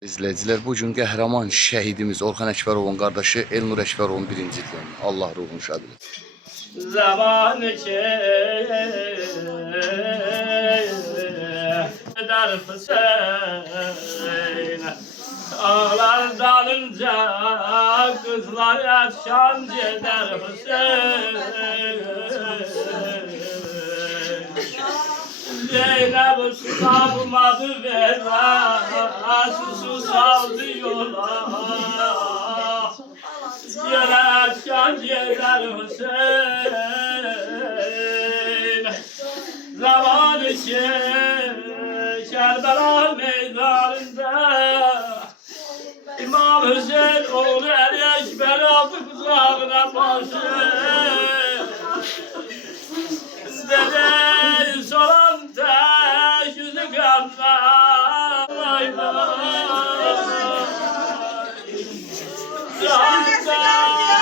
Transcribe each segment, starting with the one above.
İzləyicilər, bugün qəhrəman şəhidimiz Orxan Əkbərovun qardaşı Elnur Əkbərovun birinci ilini Allah ruhunu şad etsin. Zamanı ki der Hüseyin, ağlar dalınca kızlar yaşan ceder Hüseyin. Zeynep susamadı vera, susuz aldı yola. Yere yaşan ceder Hüseyin. Zaman için Kerbela meydanında İmam Hüseyin oğlu Ali Ekber aldı kucağına başı. Dede soran taş yüzü kanla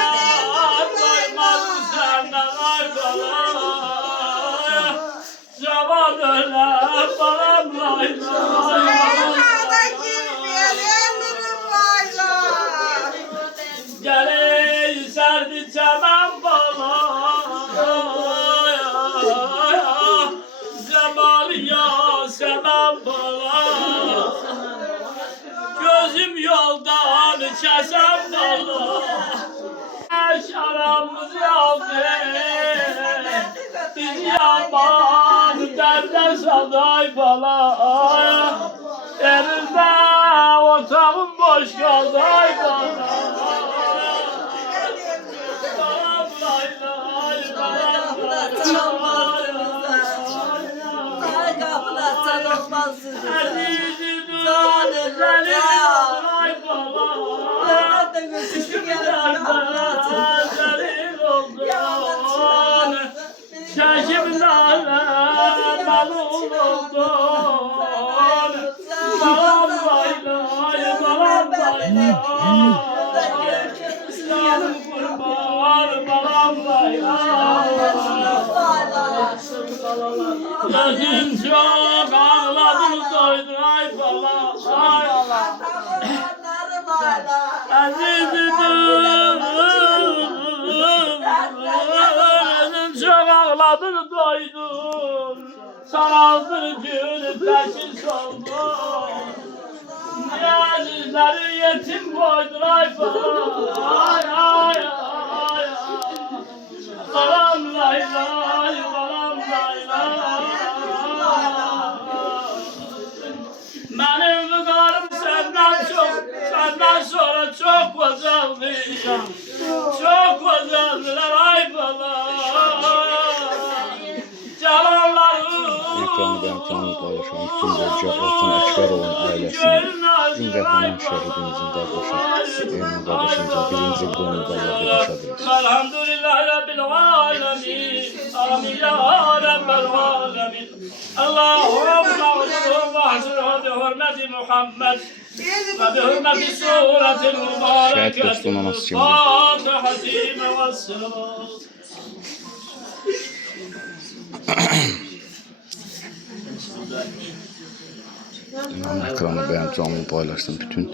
Candan doymadım senden aykala Zaman öyle balam layla Gele serdi çemen bala Zemal ya semen bala Gözüm yoldan kesem bala Eş aramız yaldı Biz yaman derde saday bala Evimde otağım boş kaldı ay bala Balam layla ay balam Şaşımlarla malum oldun Balam layla balam layla İslam'ın kurban balam layla Gözün çok ağladı doydu ay bala ay Azizim Gözün çok ağladı doydu Saraldı gülü peşin soldu Niye azizleri yetim koydur ay bala ay ay ay Balam layla balam layla Benim vükarım senden sonra çok güzeldi Çok güzeldiler ay bala Ekranı ben tanrı paylaşan tüm Borca Orxan Əkbərovun ailəsini, bizim qəhrəman şəhidimizin qardaşı Elnur qardaşımıza birinci ilini Allah ruhunu şad etsin. Elhamdülillahi Rabbil alemin Amin ya Rabbel alemin Allahümme ağzırhum ve ahzırhum bi hürmeti Muhammed ve bi hürmeti suretil mübareketi Şəhid dostum anası kimdir? Fatihati ve selam İmam ekranı ben canlı paylaştım. Bütün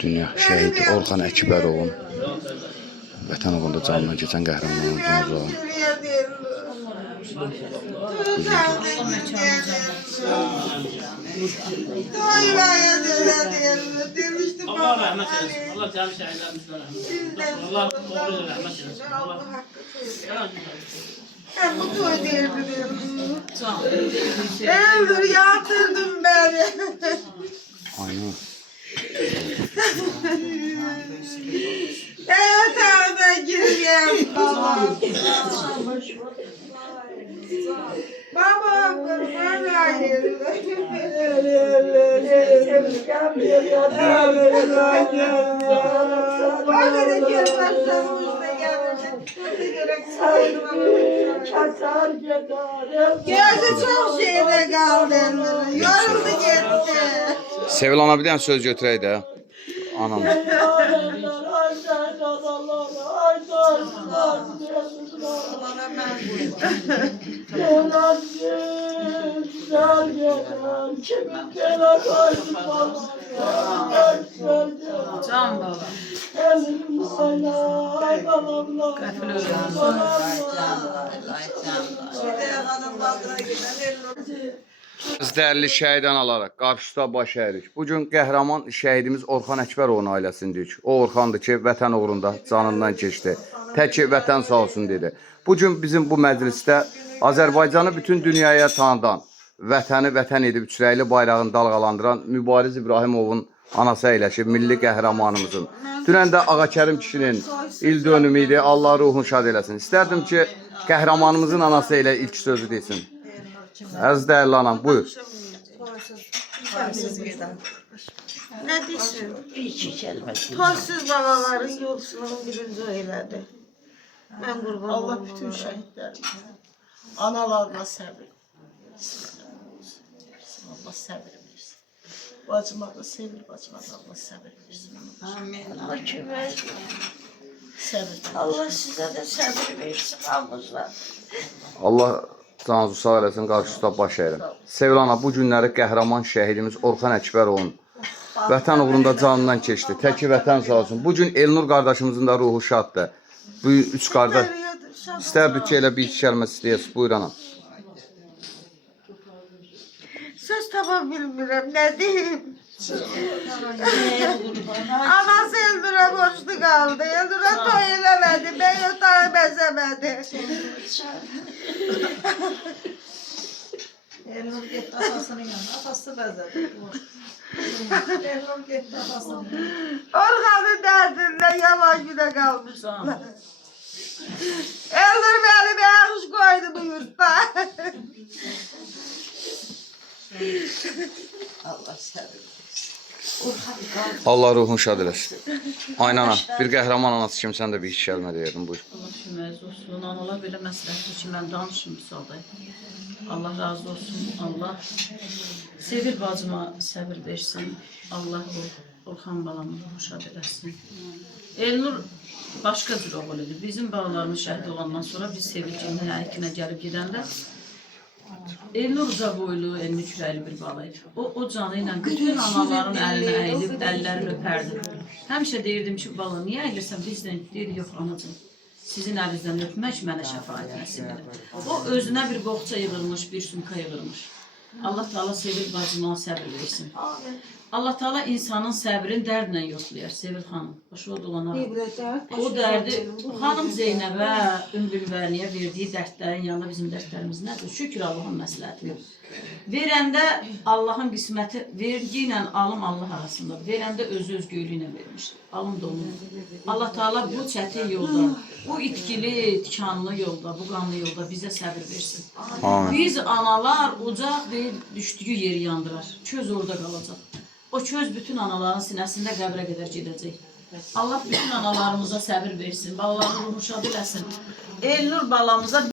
dünya şəhidi Orxan Əkbərovun vətən uğrunda canına keçən qəhrəmanımızın Allah rahmet eylesin. Allah cami şehitlerimizden rahmet eylesin. Allah doğru rahmet eylesin. Allah. Bu toy değil dedim. Eldir yatırdın beni. Aynen. Yatağına gireyim baba. Baba kurban olayım. Bana da gelmezsen usta gelirsin. Gözü çok şeyde kaldı. Yoruldu gitti. Sevil ana bir dənə söz götürək də. Anam. Bana Can baba. Ölürüm sana balamla. Qəfil ölürüm. Bir de hanım baldıra giden elini. Biz dəyərli şəhid analaraq qarşıda baş əyirik. Bugün qəhrəman şəhidimiz Orxan Əkbərovun ailəsindeyiz. O Orxandır ki, vətən uğrunda canından keçdi. Təki vətən sağ olsun dedi. Bugün bizim bu məclisdə Azərbaycanı bütün dünyaya tanıdan, vətəni vətən edib üçrəkli bayrağını dalğalandıran Mübariz İbrahimovun anası əyləşib, milli qəhrəmanımızın. Dünən də Ağakərim kişinin il dönümü idi. Allah ruhunu şad eləsin. İstərdim ki, qəhrəmanımızın anası ilə ilk sözü desin. Əziz dəyərli anam, buyur. Ne desin? Toysuz babaların yolculuğun birinci eylədi. Ben kurban Allah olum bütün onlara. şehitlerimize, analarına sabır. Allah sabır versin. Bacıma da sevir, bacıma da Allah sabır versin. Amin. Allah kim versin. Sabır versin. Allah size de sabır versin hamımıza. Allah canınızı sağ eləsin, qarşıda baş əyrim. Sevil ana, bu günləri qəhrəman şəhidimiz Orxan Əkbərovun vətən uğrunda canından keçdi. Təki vətən sağ olsun. Bugün Elnur qardaşımızın da ruhu şaddır. Bu üç qardaş istərdik ki, elə bir iki kəlmə istəyəsiz. Buyur ana. Söz tapa bilmirəm, ne diyeyim? Anası Eldur'a borçlu kaldı. Eldur'a toy eləmədi, ben otağı bəzəmədi. Elnur getdi atasının yanına, atası bəzədi. Elnur getdi atasının yanına. Orhan'ın derdinde yalan güne kalmışlar. Eldur beni bir ağız koydu bu yurtta. Allah səbir. Allah ruhunu şad eləsin. Aynen ana, bir qəhrəman anası kimi sən də bir iki kəlmə deyərdin. Buyur. Allah şüməyiz olsun. Analar belə məsləhətdir ki, mən danışım bu salda. Allah razı olsun. Allah sevir bacıma səbir versin. Allah Orxan balamı xoşad eləsin. Elnur başqa cür oğul idi. Bizim balalarımız şəhid olandan sonra biz Sevilcinin əkinə gəlib gedəndə Elnur uca boylu, enli kürəkli bir bala idi. O canı ilə bütün anaların əlinə əyilib, əllərini öpərdi. Həmişə deyirdim ki, bala, niyə əyilirsən bizdən? Deyir, yox anacığım, sizin əlinizdən öpmək mənə şəfaət nəsib edir. O özünə bir boğça yığılmış, bir sumka yığılmış. Allah Teala sevir bacıma səbir versin. Allah Teala insanın səbrini dərdlə yoxlayar, Sevil xanım. Hoş oldu ona. O dərdi, xanım Zeynəbə, Ümbülvəliyə verdiği dərdlərin yanında bizim dərdlərimiz nədir? Şükür Allahın məsləhəti. Verəndə Allahın qisməti, vergi ilə alım Allah arasında. Verəndə öz göylüyünə vermişdir. Alım da onun. Allah Teala bu çətin yolda, bu itkili, tikanlı yolda, bu qanlı yolda bizə səbir versin. Amin. Biz analar ocaq deyil, düşdüyü yeri yandırar. Köz orada qalacaq. O köz bütün anaların sinəsində qəbrə qədər gedəcək. Allah bütün analarımıza səbir versin, balalarını ruhu şad eləsin. Elnur balamıza